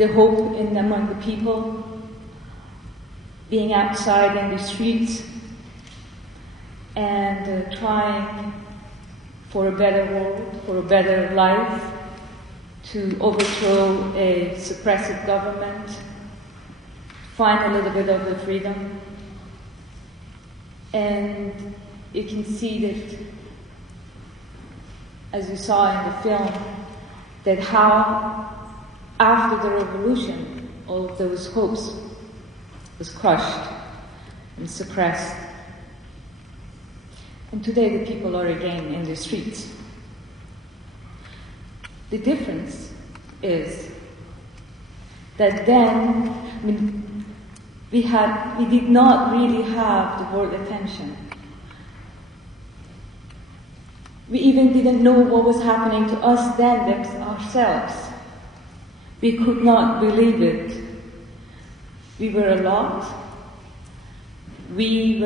the hope in among the people, being outside in the streets, and trying for a better world, for a better life, to overthrow a suppressive government, find a little bit of the freedom. And you can see that, as you saw in the film, that how after the revolution all of those hopes was crushed and suppressed. And today the people are again in the streets. The difference is that then, we did not really have the world attention. We even didn't know what was happening to us then ourselves. We could not believe it. We were a lot. We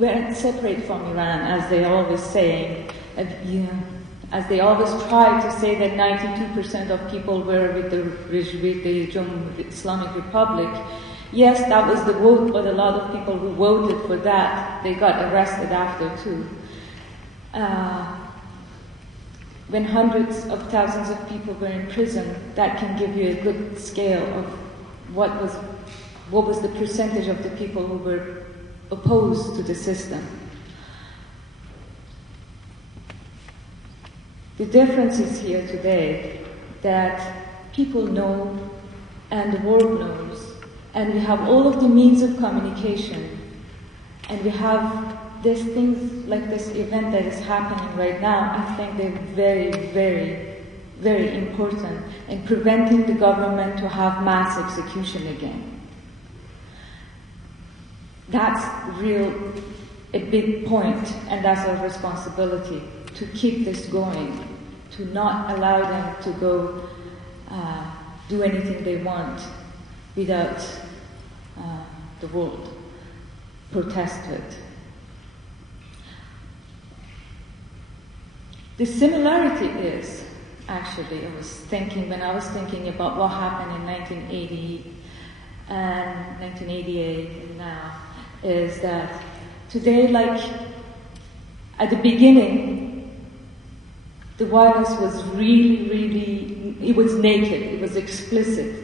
weren't separate from Iran, as they always say. As they always try to say that 92% of people were with the Islamic Republic. Yes, that was the vote, but a lot of people who voted for that, they got arrested after too. When hundreds of thousands of people were in prison, that can give you a good scale of what was the percentage of the people who were opposed to the system. The difference is here today that people know and the world knows, and we have all of the means of communication, and we have these things like this event that is happening right now. I think they're very, very, very important in preventing the government to have mass execution again. That's a big point, and that's our responsibility, to keep this going, to not allow them to go do anything they want without the world protest to it. The similarity is, actually, when I was thinking about what happened in 1980 and 1988 and now, is that today, like at the beginning, the violence was really, it was naked, it was explicit.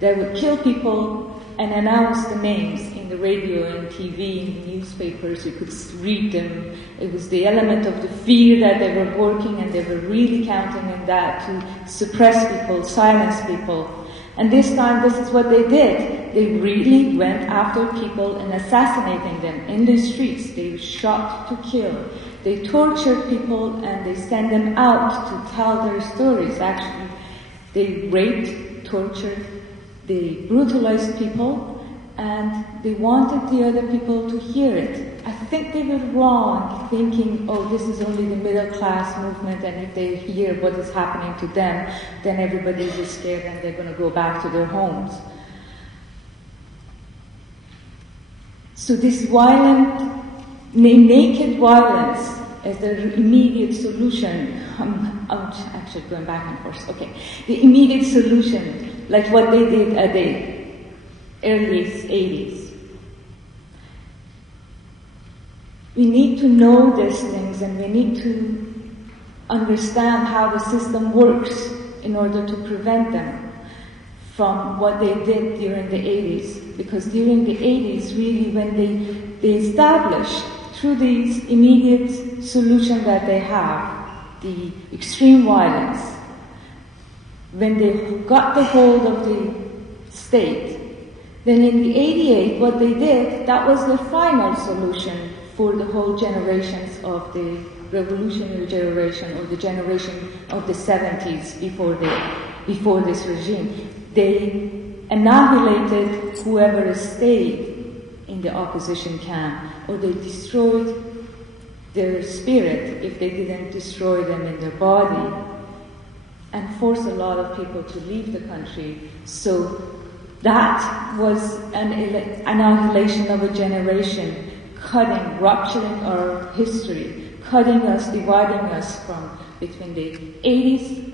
They would kill people and announce the names in the radio and TV and the newspapers. You could read them. It was the element of the fear that they were working, and they were really counting on that to suppress people, silence people. And this time, this is what they did. They really went after people and assassinating them in the streets. They shot to kill. They tortured people and they sent them out to tell their stories. Actually, they raped, tortured, they brutalized people, and they wanted the other people to hear it. I think they were wrong thinking, oh, this is only the middle class movement, and if they hear what is happening to them, then everybody is scared and they're going to go back to their homes. So this violent, naked violence as the immediate solution. I'm actually going back and forth. Okay, the immediate solution, like what they did at the early 80s. We need to know these things, and we need to understand how the system works in order to prevent them from what they did during the 80s. Because during the 80s, really, when they established through these immediate solution that they have, the extreme violence, when they got the hold of the state, then in the 88, what they did, that was the final solution for the whole generations of the revolutionary generation, or the generation of the 70s before this regime. They annihilated whoever stayed in the opposition camp, or they destroyed their spirit if they didn't destroy them in their body, and forced a lot of people to leave the country. So that was an annihilation of a generation, rupturing our history, cutting us, dividing us from between the 80s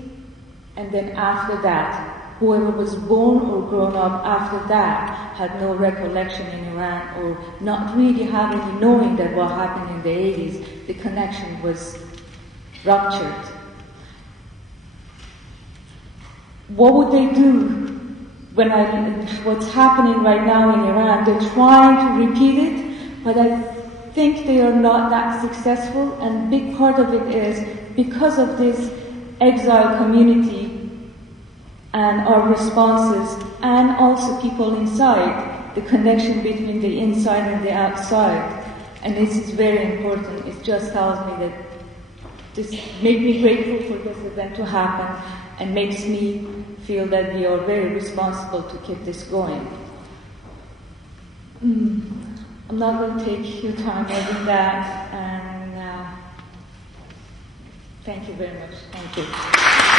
and then after that, whoever was born or grown up after that had no recollection in Iran, or not really having knowing that what happened in the 80s, the connection was ruptured. What would they do what's happening right now in Iran? They're trying to repeat it, but I think they are not that successful, and a big part of it is because of this exile community and our responses, and also people inside, the connection between the inside and the outside. And this is very important. It just tells me that this made me grateful for this event to happen, and makes me feel that we are very responsible to keep this going. I'm not going to take your time more than that, and thank you very much. Thank you.